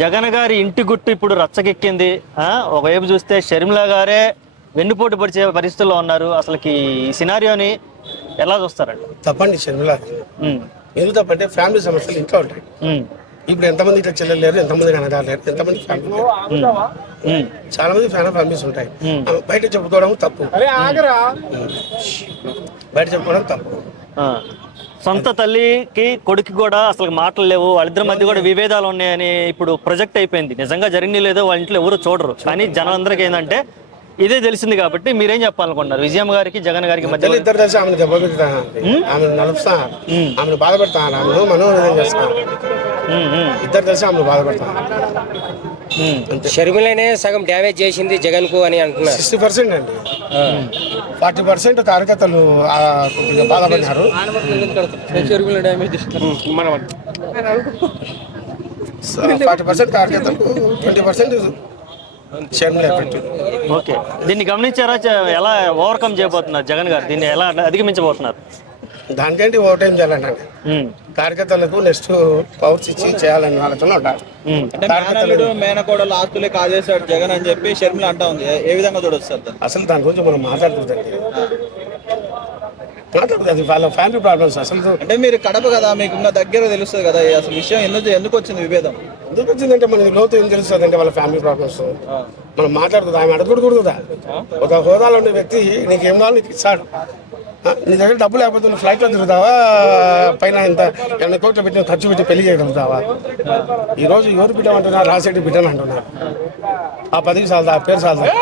జగన్ గారి ఇంటి గుట్టు ఇప్పుడు రచ్చకెక్కింది ఆ, ఒకవైపు చూస్తే షర్మిల గారే వెన్నుపోటు పడిచే పరిస్థితుల్లో ఉన్నారు. అసలుకి ఈ సినారియోని ఎలా చూస్తారండి తప్పండి షర్మిల. ఎందుకు తప్పంటే ఫ్యామిలీ సమస్యలు ఇంట్లో ఉంటాయి. ఇప్పుడు ఎంతమంది ఇట్లా చెల్లెలు లేరు ఎంతమంది అన్నదారు లేరు ఎంతమంది ఫ్యామిలీ చాలా మంది ఫ్యామిలీ ఫ్యామిలీస్ ఉంటాయి. బయట చెప్పుకోవడం తప్పు. బయట చెప్పుకోవడం తప్పు. ఆ. సొంత తల్లికి కొడుకు కూడా అసలు మాటలు లేవు. వాళ్ళిద్దరి మధ్య కూడా విభేదాలు ఉన్నాయని ఇప్పుడు ప్రొజెక్ట్ అయిపోయింది. నిజంగా జరిగింది లేదో వాళ్ళ ఇంట్లో ఎవరు చూడరు. కానీ జనాలందరికీ ఏంటంటే ఇదే తెలిసింది కాబట్టి మీరేం చెప్పాలనుకుంటున్నారు? విజయమ్మ గారికి జగన్ గారికి మధ్య ఇద్దరు కలిసి ఆమెను దెబ్బ పెడతాను ఆమెను నలుపుతాను ఆమెను బాధ పెడతాను ఆమెను మనోరంజన చేస్తాను ఉమ్, ఉమ్, ఇద్దరు కలిసి ఆమెను బాధ పెడతాను ఉమ్. షర్మిలనే సగం డ్యామేజ్ చేసింది జగన్కు అని అంటున్నారు. సిక్స్టీ పర్సెంట్ అండి. ఫార్టీ పర్సెంట్ కార్యకర్తలు కొద్దిగా బాధపడినారు. ఫార్టీ పర్సెంట్ కార్యకర్తలు ట్వంటీ పర్సెంట్ ఓకే. దీన్ని గమనించారా? ఎలా ఓవర్కమ్ చేయబోతున్నారు జగన్ గారు? దీన్ని ఎలా అధిగమించబోతున్నారు? దానికేంటి ఓటేం చేయాలంటే కార్యకర్తలకు నెక్స్ట్ పవర్స్ ఇచ్చి చేయాలని ఆలోచన ఉంటారు. మేనకోడలు ఆస్తులే కాజేశాడు జగన్ అని చెప్పి షర్మిల అంటా ఉంది. ఏ- విధంగా చూడొచ్చు? అసలు దాని గురించి మనం మాట్లాడుతుందండి మాట్లాడుతుంది అది వాళ్ళ ఫ్యామిలీ ప్రాబ్లమ్స్ అసలు. అంటే మీరు కడప కదా మీకు ఇంకా దగ్గర తెలుస్తుంది కదా అసలు విషయం ఎందుకు ఎందుకు వచ్చింది విభేదం? ఎందుకు వచ్చిందంటే మనకి లోతు ఏం తెలుస్తుంది అంటే వాళ్ళ ఫ్యామిలీ ప్రాబ్లమ్స్ మనం మాట్లాడుతుంది ఆమె అడగకూడదు ఒక హోదాలో ఉండే వ్యక్తి నీకు ఏం కావాలి నీకు ఇస్తాడు. నీ దగ్గర డబ్బు లేకపోతే నువ్వు ఫ్లైట్లో తిరుగుతావా? పైన ఇంత ఎన్ని కోట్లు పెట్టి ఖర్చు పెట్టి పెళ్ళి చేయగలుగుతావా? ఈరోజు ఎవరు బిడ్డ అంటున్నారు? రాసేటి బిడ్డను అంటున్నారు. ఆ పదికి సాలదా ఆ పేరు సాలదా